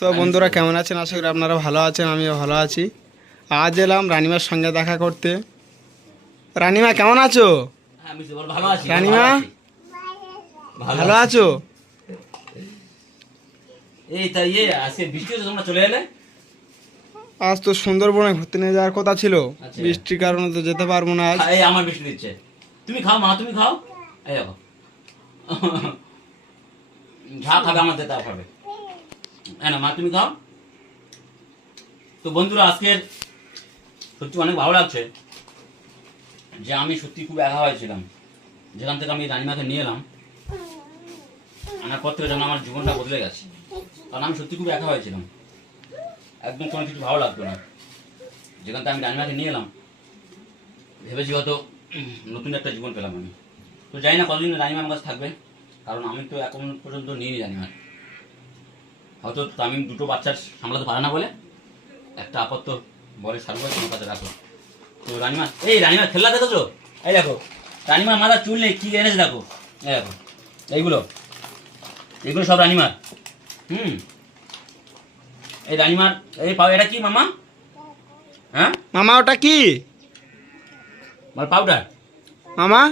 তো বন্ধুরা কেমন আছেন? আশা করি আপনারা ভালো আছেন, আমিও ভালো আছি। আজ এলাম রানিমার সঙ্গে দেখা করতে। রানিমা কেমন আছো? রানিমা ভালো আছো? এই তাই আজকে বৃষ্টি হচ্ছে, তোমরা চলে এলে। আজ তো সুন্দরবনে ঘুরতে নিয়ে যাওয়ার কথা ছিল, আচ্ছা। বৃষ্টির কারণে তো যেতে পারবো না আজ। এই আমার বৃষ্টি দিচ্ছে, তুমি খাও মা, তুমি খাও। এই দেখো যা খাবে আমার তা খাবে। না মা তুমি খাও। তো বন্ধুরা আজকের সত্যি অনেক ভালো লাগছে যে আমি সত্যি খুব একা হয়েছিলাম। যেখান থেকে আমি রানিমাকে নিয়ে এলাম, আনার পর থেকে যেন আমার জীবনটা বদলে গেছে। কারণ আমি সত্যি খুব একা হয়েছিলাম, একদম কোনো কিছু ভালো লাগতো না। যেখান থেকে আমি রানিমাকে নিয়ে এলাম, ভেবেছি হয়তো নতুন একটা জীবন পেলাম আমি। তো জানি না কতদিন রানিমা আমার কাছে থাকবে, কারণ আমি তো এখন পর্যন্ত নিইনি রানিমার। হয়তো আমি দুটো বাচ্চার সামলাতে পারে না বলে একটা আপাতত বলে সারু ভাই তোমার কাছে রাখো। তো রানিমা, এই রানিমা খেলা দেখেছো? এই দেখো রানিমার মাথার চুল নেই, কি এনেছে দেখো। এই দেখো এইগুলো এগুলো সব রানিমার। এই রানিমার এই পাও, এটা কি মামা? হ্যাঁ মামা ওটা কি পাউডার। মামা?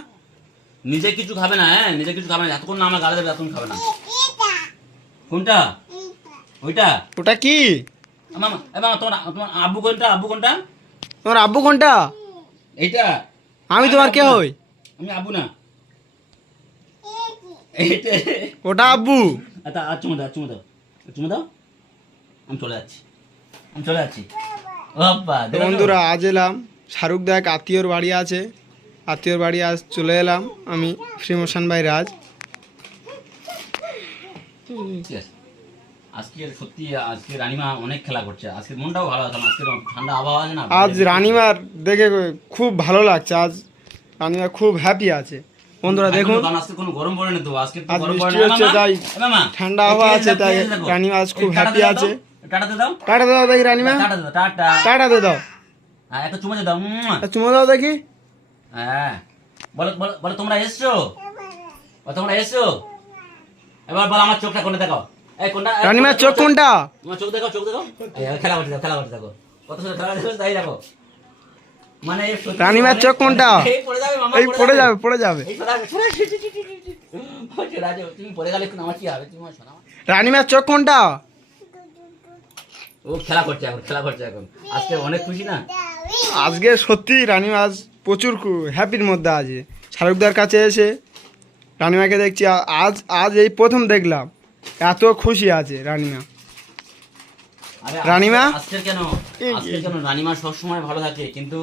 নিজে কিছু খাবে না, হ্যাঁ নিজে কিছু খাবে না, এতক্ষণ না আমার গালে দেবে, এতক্ষণ খাবে না। কোনটা? ওইটা? ওটা কি মামা এ মামা, তোমার তোমার আব্বু কোনটা? আব্বু কোনটা? তোমার আব্বু কোনটা? এইটা। আমি তোমার কে হই? আমি আব্বু না, এইটা। ওটা আব্বু। আচ্ছা আর চুমো দাও, চুমো দাও, চুমো দাও। আমি চলে যাচ্ছি, আমি চলে যাচ্ছি। ও বাবা তো বন্ধুরা আজ এলাম শাহরুখ দা এক আত্মীয়র বাড়ি আছে, আত্মীয়র বাড়ি আজ চলে এলাম আমি, শ্রীমোশান ভাই রাজ। ঠিক আছে। আজকে সত্যি আজকে রানিমা অনেক খেলা করছে, আজকে মনটাও ভালো আছে। আজকে ঠান্ডা আবহাওয়া আছে না, আজ রানিমার দেখে খুব ভালো লাগছে, আজ রানিমা খুব হ্যাপি আছে। বন্ধুরা দেখুন আজকে কোনো গরম পড়ে না, তো আজকে আজ বৃষ্টি হচ্ছে তাই ঠান্ডা আবহাওয়া আছে, তাই রানিমা আজ খুব হ্যাপি আছে। টাটাতে দাও, টাটা দাও দেখি রানিমা, টাটা দাও, টাটা। টাটা দে দাও, হ্যাঁ একটা চুমো দাও। চুমো দাও দেখি। হ্যাঁ বলো বলো বলো, তোমরা এসছো? তোমরা এসছো? এবার বলো আমার চোখটা কোনটা দেখো। এই কোনটা? রানিমার চোখ কোনটা? তোমার চোখ দেখো, চোখ দেখো। খেলা করতে দাও, খেলা করতে দেখো, কত সুন্দর খেলা করতে তাই দেখো। মানে রানিমার চোখ কোনটা? এই পড়ে যাবে মামা, এই পড়ে যাবে, পড়ে যাবে। এই সরা সরা তুমি পড়ে গেলে আমার কি হবে? তুমি শোনা। রানিমার চোখ কোনটা? ও খেলা করছে এখন, খেলা করছে এখন। আজকে অনেক খুশি না আজকে সত্যি রানিমা আজ প্রচুর হ্যাপির মধ্যে আছে। শাহরুখদার কাছে এসে রানিমাকে দেখছি, আজ আজ এই প্রথম দেখলাম এত খুশি আছে রানিমা। রানিমা আজকে কেন রানিমা সবসময় ভালো থাকে, কিন্তু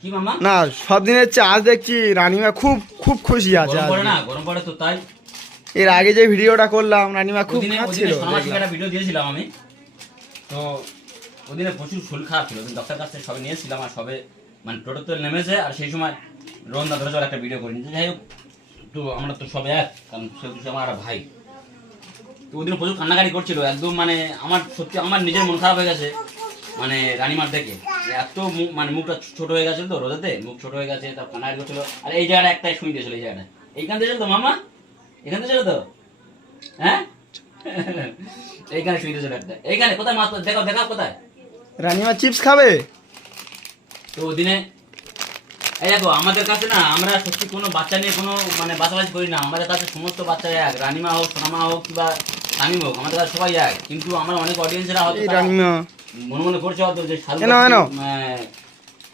কি মামা না সব দিনের চেয়ে আজ দেখছি রানিমা খুব খুব খুশি আছে। গরম পড়ে না, গরম পড়ে তো তাই। এর আগে যে ভিডিওটা করলাম রানিমা খুব খাচ্ছিল, একটা ভিডিও দিয়েছিলাম আমি, তো ওদিনে প্রচুর শরীর খারাপ ছিল, ডক্টর কাছ থেকে সবে নিয়েছিলাম, আর সবে মানে টোটোতে নেমেছে, আর সেই সময় রোহনদা ধরে চলে একটা ভিডিও করিনি। যাই হোক, তো আমরা তো সবে এক, কারণ সেহেতু আমার একটা ভাই। তো ওদিনে প্রচুর কান্নাকাটি করছিল, একদম মানে আমার সত্যি আমার নিজের মন খারাপ হয়ে গেছে, মানে রানিমার দেখে এত মানে মুখটা ছোট হয়ে গেছিল, তো রোদাতে মুখ ছোট হয়ে গেছে, তার কান্নাকাটি করছিল। আর এই জায়গাটা একটাই শুনে দিয়েছিল, এই জায়গাটা এইখান থেকে ছিল তো মামা, এখান থেকে ছিল তো, হ্যাঁ এইখানে শুয়ে দিয়েছিল একটা। এইখানে কোথায় মাছ দেখাও, দেখাও কোথায় রানিমা চিপস খাবে। তো ওদিনে এই দেখো আমাদের কাছে না, আমরা সত্যি কোনো বাচ্চা নিয়ে কোনো মানে বাছাবাছি করি না। আমাদের কাছে সমস্ত বাচ্চা এক, রানিমা হোক, সোনামা হোক, কিংবা শামিম হোক, আমাদের কাছে সবাই এক। কিন্তু আমার অনেক অডিয়েন্সরা হয়তো রানিমা মনে মনে করছে হয়তো যে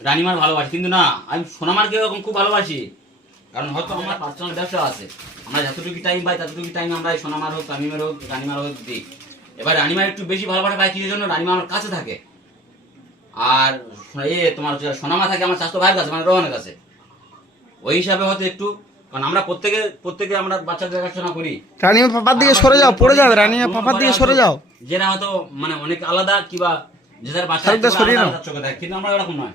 রানিমার ভালোবাসি, কিন্তু না, আমি সোনামারকে এরকম খুব ভালোবাসি। কারণ হয়তো আমার পার্সোনাল ব্যবসা আছে, আমরা যতটুকু টাইম পাই ততটুকু টাইম আমরা সোনামার হোক, তামিমের হোক, রানিমার হোক দিই। এবার রানিমার একটু বেশি ভালোবাসা পাই কিসের জন্য? রানিমা আমার কাছে থাকে, আর তোমার সোনামা থাকে আমার স্বাস্থ্য ভাইয়ের কাছে, মানে রোহনের কাছে। ওই হিসাবে হয়তো একটু, কারণ আমরা প্রত্যেকে আমরা বাচ্চাদের দেখাশোনা করি। রানিমা পাপার দিকে সরে যাও, পড়ে যাবে। রানিমা পাপার দিকে সরে যাও, যেটা হয়তো মানে অনেক আলাদা, কিবা যে যার বাচ্চা চোখে দেয়, কিন্তু আমরা এরকম নয়।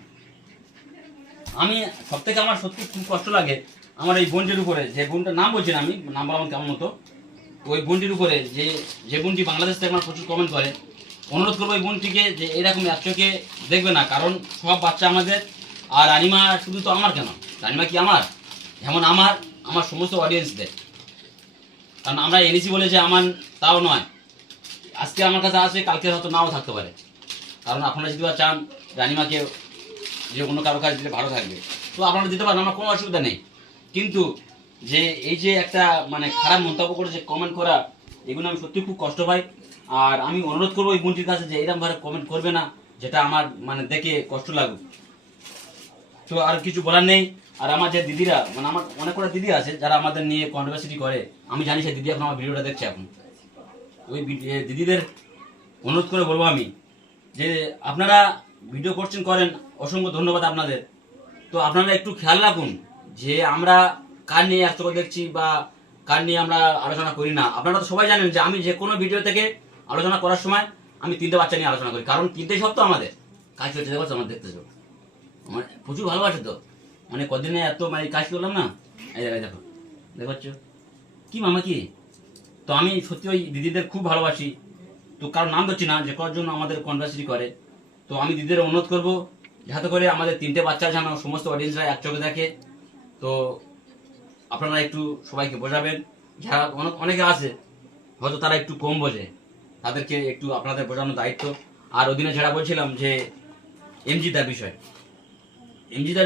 আমি সব থেকে আমার সত্যি খুব কষ্ট লাগে আমার এই বোনটির উপরে, যে বোনটার নাম বলছি না আমি, নাম বলা আমার কেমন মতো, ওই বোনটির উপরে যে বোনটি বাংলাদেশ থেকে আমার প্রচুর কমেন্ট করে। অনুরোধ করবো এই বোনটিকে যে এরকম এক চোখে দেখবে না, কারণ সব বাচ্চা আমাদের। আর রানিমা শুধু তো আমার কেন, রানিমা কি আমার, যেমন আমার সমস্ত অডিয়েন্সদের। কারণ আমরা এনেছি বলে যে আমার তাও নয়, আজকে আমার কাছে আসে, কালকে হয়তো নাও থাকতে পারে। কারণ আপনারা যদি বা চান রানিমাকে যে কোনো কারো কাছে দিলে ভালো থাকবে, তো আপনারা দিতে পারেন, আমার কোনো অসুবিধা নেই। কিন্তু যে এই যে একটা মানে খারাপ মন্তব্য করে যে কমেন্ট করা, এগুলো আমি সত্যি খুব কষ্ট পাই। আর আমি অনুরোধ করবো ওই বোনটির কাছে যে এরকম ভাবে কমেন্ট করবে না, যেটা আমার মানে দেখে কষ্ট লাগুক। তো আর কিছু বলার নেই। আর আমার যে দিদিরা, মানে আমার অনেক কটা দিদি আছে যারা আমাদের নিয়ে কন্ট্রোভার্সি করে, আমি জানি সে দিদি এখন আমার ভিডিওটা দেখছে এখন। ওই দিদিদের অনুরোধ করে বলবো আমি যে আপনারা ভিডিও করছেন, করেন, অসংখ্য ধন্যবাদ আপনাদের। তো আপনারা একটু খেয়াল রাখুন যে আমরা কার নিয়ে এত করে দেখছি বা কার নিয়ে আমরা আলোচনা করি না। আপনারা তো সবাই জানেন যে আমি যে কোনো ভিডিও থেকে আলোচনা করার সময় আমি 3টে বাচ্চা নিয়ে আলোচনা করি, কারণ 3টে সব তো আমাদের কাজ হচ্ছে। দেখো আমার দেখতেছো, আমার প্রচুর ভালোবাসে তো, মানে কদিনে এত মানে কাজ করলাম না। এই জায়গায় দেখো, দেখো কি মামা কি। তো আমি সত্যি ওই দিদিদের খুব ভালোবাসি। তো কারণ নাম ধরছি না, যে করার জন্য আমাদের কনভার্সিটি করে। তো আমি দিদিদের অনুরোধ করবো যাতে করে আমাদের 3টে বাচ্চা যেন সমস্ত অডিয়েন্সরা এক চোখে দেখে। তো আপনারা একটু সবাইকে বোঝাবেন, যারা অনেকে আছে হয়তো তারা একটু কম বোঝে, তাদেরকে একটু আপনাদের বোঝানোর দায়িত্ব। আর ওদিনে যেটা বলছিলাম যে এমজিদার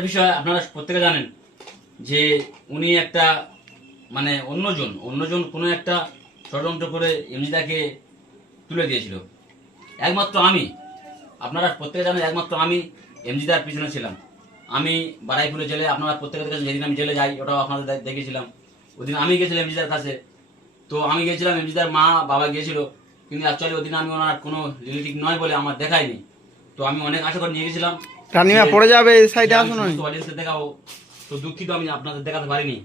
বিষয় আপনারা প্রত্যেকে জানেন যে উনি একটা মানে অন্যজন কোনো একটা ষড়যন্ত্র করে এমজিদাকে তুলে দিয়েছিল। একমাত্র আমি, আপনারা প্রত্যেকে জানেন, একমাত্র আমি এমজিদার পিছনে ছিলাম। আমি বারাইপুরে জেলে, আপনারা প্রত্যেকের কাছে যেদিন আমি জেলে যাই ওটাও আপনাদের দেখেছিলাম। ওদিন আমি গেছিলাম এমজিদার কাছে। তো আমি গেছিলাম, এমজিদার মা বাবা গিয়েছিল, কিন্তু অ্যাকচুয়ালি ওদিন আমি ওনার কোনো রিলেটিভ নয় বলে আমার দেখায়নি। তো আমি অনেক আশা করে নিয়ে গেছিলাম রানিমা পড়ে যাবে, এই সাইডে আসুন। অডিয়েন্সকে দেখাবো, তো দুঃখিত আমি আপনাদের দেখাতে পারিনি।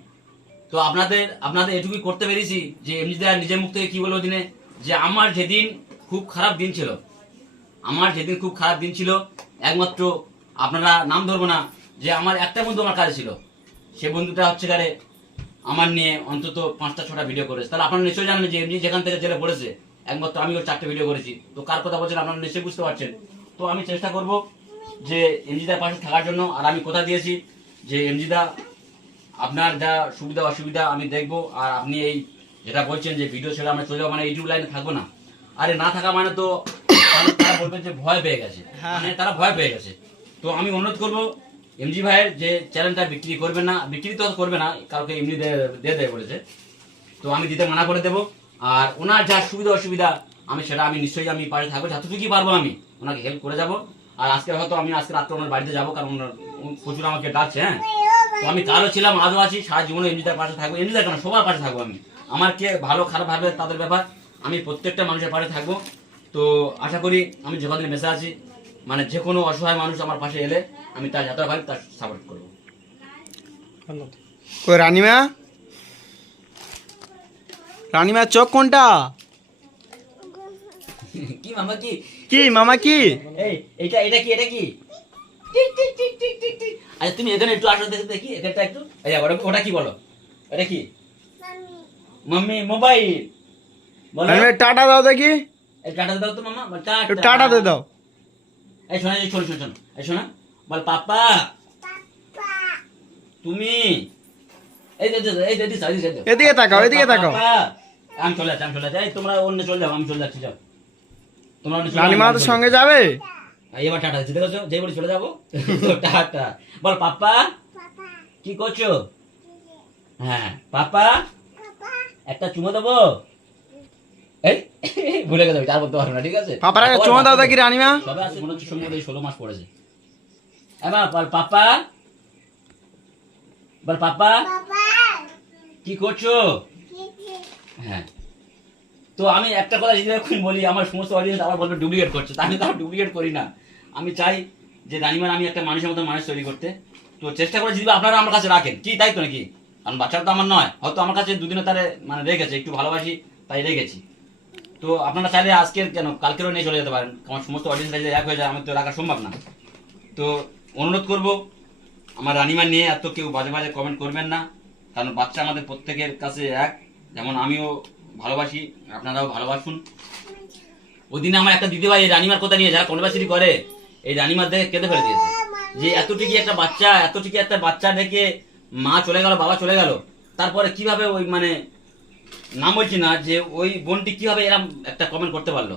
তো আপনাদের এটুকুই করতে পেরেছি যে এমজিদা নিজের মুখ থেকে কি বললো দিনে, যে আমার যেদিন খুব খারাপ দিন ছিল, একমাত্র আপনারা নাম ধরবো না, যে আমার একটা বন্ধু আমার কাছে ছিল, সে বন্ধুটা হচ্ছে কারে আমার নিয়ে অন্তত 5টা 6টা ভিডিও করেছে। তাহলে আপনারা নিশ্চয়ই জানেন যে এমনি যেখান থেকে জেলে পড়েছে একমাত্র আমি ওর 4টে ভিডিও করেছি। তো কার কথা বলছেন আপনারা নিশ্চয়ই বুঝতে পারছেন। তো আমি চেষ্টা করব যে এমজিদার পাশে থাকার জন্য। আর আমি কথা দিয়েছি যে এমজিদা আপনার যা সুবিধা অসুবিধা আমি দেখব। আর আপনি এই যেটা বলছেন যে ভিডিও ছেড়ে আমরা চলে যাবো, মানে ইউটিউব লাইনে থাকবো না, আরে না থাকা মানে তো তারা বলবেন যে ভয় পেয়ে গেছে, মানে তারা ভয় পেয়ে গেছে। তো আমি অনুরোধ করবো এমজি ভাইয়ের যে চ্যানেলটা বিক্রি করবেন না, বিক্রি তো করবে না, কাউকে এমনি দিয়ে দেয় বলেছে, তো আমি দিতে মানা করে দেবো। আর ওনার যা সুবিধা অসুবিধা আমি নিশ্চয়ই আমি পাশে থাকবো, যতটুকুই পারবো আমি ওনাকে হেল্প করে যাবো। আর আজকে হয়তো আমি আজকে রাত্রে ওনার বাড়িতে যাবো, কারণ প্রচুর আমাকে ডাকছে। হ্যাঁ, তো আমি কালও ছিলাম, আজও আছি, সারা জীবনে এমনিটার পাশে থাকবো। এমনিটার কেন, সবার পাশে থাকবো আমি। আমার কে ভালো খারাপ ভাবে তাদের ব্যাপার, আমি প্রত্যেকটা মানুষের পাশে থাকবো। তো আশা করি আমি যখন মেসে আছি, মানে যে কোনো অসহায় মানুষ আমার পাশে এলে আমি তার যতটা পারি তার সাপোর্ট করবো। ওই রানিমা চোখ কোনটা? কি মামা কি মামা কি? এটা কি tick tick tick tick tick tick. আচ্ছা তুমি এখানে একটু আসো দেখি, এটা একটু। এই ওটা কি বলো, এটা কি? মাম্মি মোবাইল বলো। টাটা দাও দেখি। এই টাটা দাও তো মামা, টাটা দিয়ে দাও। এই শোনা, এই শোন, এই শোনা, বল পাপা। তুমি এদিকে তাকাও, আমি চলে যাচ্ছি। এই তোমরা অন্য চলে যাও, আমি চলে যাচ্ছি, যাও তোমরা। রানিমা তো সঙ্গে যাবে। এবার টাটা দিতে গেছো, যে বলে চলে যাবো। টাটা বল পাপা। কি করছো? হ্যাঁ পাপা, একটা চুমো দেবো। এই ভুলে গেছো, আর বলতে পারবো না, ঠিক আছে? পাপার আগে চুমো দাও দেখি রানিমা। সবে আছে মনে হচ্ছে সম্ভবত 16 মাস পড়েছে। এবার বল পাপা, বল পাপা কি করছো? হ্যাঁ, তো আমি একটা কথা যদি এখন বলি, আমার সমস্ত অডিয়েন্স আবার বলবে ডুপ্লিকেট করছে, তাহলে তো ডুপ্লিকেট করি না। আমি চাই যে রানিমার আমি একটা মানুষের মতো মানুষ তৈরি করতে। তো চেষ্টা করে যদি আপনারা আমার কাছে রাখেন, কি তাই তো নাকি? কারণ বাচ্চাটা তো আমার নয়, হয়তো আমার কাছে দুদিনে তারে মানে রেখেছে, একটু ভালোবাসি তাই রেখেছি। তো আপনারা চাইলে আজকের কেন কালকেরও নিয়ে চলে যেতে পারেন, আমার সমস্ত অডিয়েন্স যদি এক হয়ে যায় আমি তো রাখা সম্ভব না। তো অনুরোধ করব আমার রানিমা নিয়ে এত কেউ বাজে বাজে কমেন্ট করবেন না, কারণ বাচ্চা আমাদের প্রত্যেকের কাছে এক, যেমন আমিও ভালোবাসি আপনারাও ভালোবাসুন। ওদিনে আমার একটা দিদিভাই এই রানিমার কথা নিয়ে যারা কনভার্সিটি করে, এই রানিমার দেখে কেঁদে ফেলে দিয়েছে যে এতটুকু একটা বাচ্চা দেখে মা চলে গেল, বাবা চলে গেল, তারপরে কিভাবে ওই মানে নাম বলছি না, যে ওই বোনটি কিভাবে এরকম একটা কমেন্ট করতে পারলো।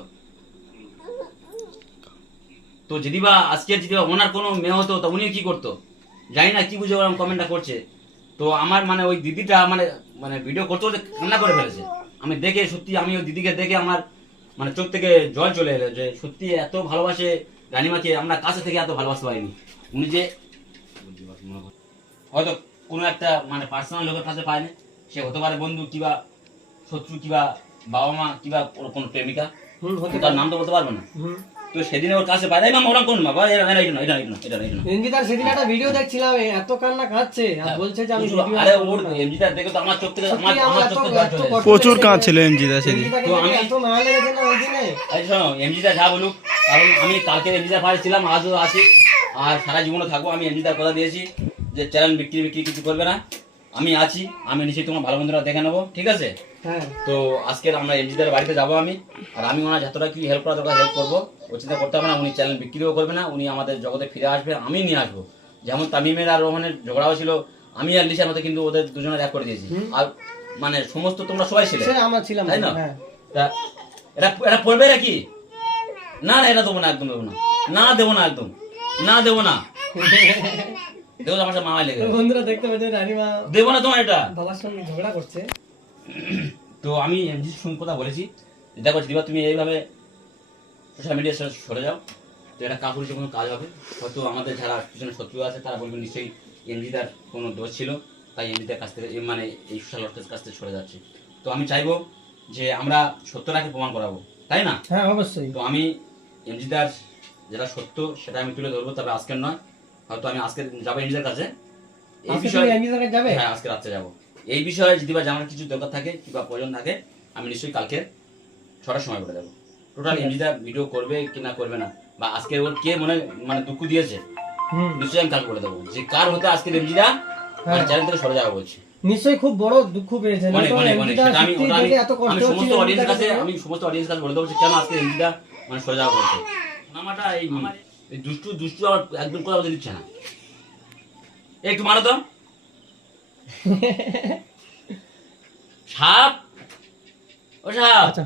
তো যদি বা আজকে যদি বা ওনার কোনো মেয়ে হতো তা উনি কি করতো জানি না, কি বুঝে ওরকম কমেন্টটা করছে। তো আমার মানে ওই দিদিটা মানে মানে ভিডিও করতে করতে কান্না করে ফেলেছে। আমি দেখে সত্যি, আমি ওই দিদিকে দেখে আমার মানে চোখ থেকে জল চলে এলো, যে সত্যি এত ভালোবাসে রানীমাকে, আমরা কাছে থেকে এত ভালোবাসতে পারিনি। উনি যে হয়তো কোনো একটা মানে পার্সোনাল লোকের কাছে পায়নি, সে হতে পারে বন্ধু কিবা শত্রু কিবা বাবা মা কিবা ওর কোনো প্রেমিকা, তার নাম তো বলতে পারবে না। তো সেদিন ওর কাছে পায়, মা ওরা কোন মা এনজিদার সেদিন একটা ভিডিও দেখছিলাম, এত কান্না কাঁদছে আর বলছে যে আমি ভিডিও আরে ওর এমজিদার দেখে তো আমার চোখ থেকে আমার চোখ থেকে জল চলে এসেছে। প্রচুর কাঁদছিল এমজিদা সেদিন। তো আমি এত মায়া লেগেছে না ওই দিনে। এই শোনো, এমজিদা যা বলুক, কারণ আমি কালকে এমজিদার পাশে ছিলাম, আজও আছি, আর সারা জীবনও থাকবো। আমি এমজিদার কথা দিয়েছি যে চ্যানেল বিক্রি কিছু করবে না, আমি আছি, আমি নিশ্চয়ই তোমার ভালো বন্ধুরা দেখে নেবো, ঠিক আছে? হ্যাঁ তো আজকে আমরা এমজিদার বাড়িতে যাবো আমি, আর আমি ওনার যতটা কি হেল্প করা দরকার হেল্প করবো। ও চিন্তা করতে হবে না, উনি চ্যানেল বিক্রিও করবে না, উনি আমাদের জগতে ফিরে আসবে, আমি নিয়ে আসবো। যেমন তামিমের আর রোহনের ঝগড়াও ছিল, আমি আর লিসার মধ্যে কিন্তু ওদের দুজনের এক করে দিয়েছি। আর মানে সমস্ত তোমরা সবাই ছিলে, সে আমরা ছিলাম তাই না? হ্যাঁ তা এটা এটা পড়বে নাকি? না না, এটা দেবো না, একদম দেবো না, না দেবো না, একদম না দেবো না। দেখো আমার সাথে মামাই লেগে তো গেছে। বন্ধুরা দেখতে পাচ্ছেন রানীমা দেবো না তোমার এটা। বাবার সঙ্গে ঝগড়া করছে। তো আমি এমজির সঙ্গে কথা বলেছি, দেখো দিবা তুমি এইভাবে সোশ্যাল মিডিয়া সরে যাও, তো এটা কাপুরুষের কোনো কাজ হবে। হয়তো আমাদের যারা পিছনে শত্রু আছে তারা বলবে নিশ্চয়ই এমজিদার কোনো দোষ ছিল, তাই এমজিদার কাছ থেকে মানে এই সোশ্যাল ওয়ার্কের কাছ থেকে সরে যাচ্ছে। তো আমি চাইবো যে আমরা সত্যটাকে প্রমাণ করাবো, তাই না? হ্যাঁ অবশ্যই। তো আমি এমজিদার যেটা সত্য সেটা আমি তুলে ধরবো, তবে আজকের নয়, হয়তো আমি আজকে যাবো এমজিদার কাছে এই আজকে বিষয়ে। তুমি এনজিদার কাছে যাবে? হ্যাঁ, আজকে রাত্রে যাবো। এই বিষয়ে যদি বা জানার কিছু দরকার থাকে কিংবা প্রয়োজন থাকে, আমি নিশ্চয়ই কালকে 6টার সময় বলে যাবো। টোটাল এমজিদা ভিডিও করবে কি না করবে না, বা আজকে ওর কে মনে মানে দুঃখ দিয়েছে, নিশ্চয়ই আমি কালকে বলে দেবো যে কার হতে আজকে এমজিদা মানে চ্যানেল থেকে সরে যাওয়া বলছে। নিশ্চয়ই খুব বড় দুঃখ পেয়েছে। অনেক অনেক অনেক, সেটা আমি ওটা আমি এত কষ্ট আমি সমস্ত হচ্ছিল অডিয়েন্স কাছে এনজিদার আমি সমস্ত অডিয়েন্স কাছে বলে দেবো যে কেন আজকে এমজিদা মানে সরে যাওয়া বলছে। নামাটা এই এই দুষ্টু দুষ্টু আবার একদম কথা বলতে দিচ্ছে না, একটু মারো তো। সাপ, ও সাপ। আচ্ছা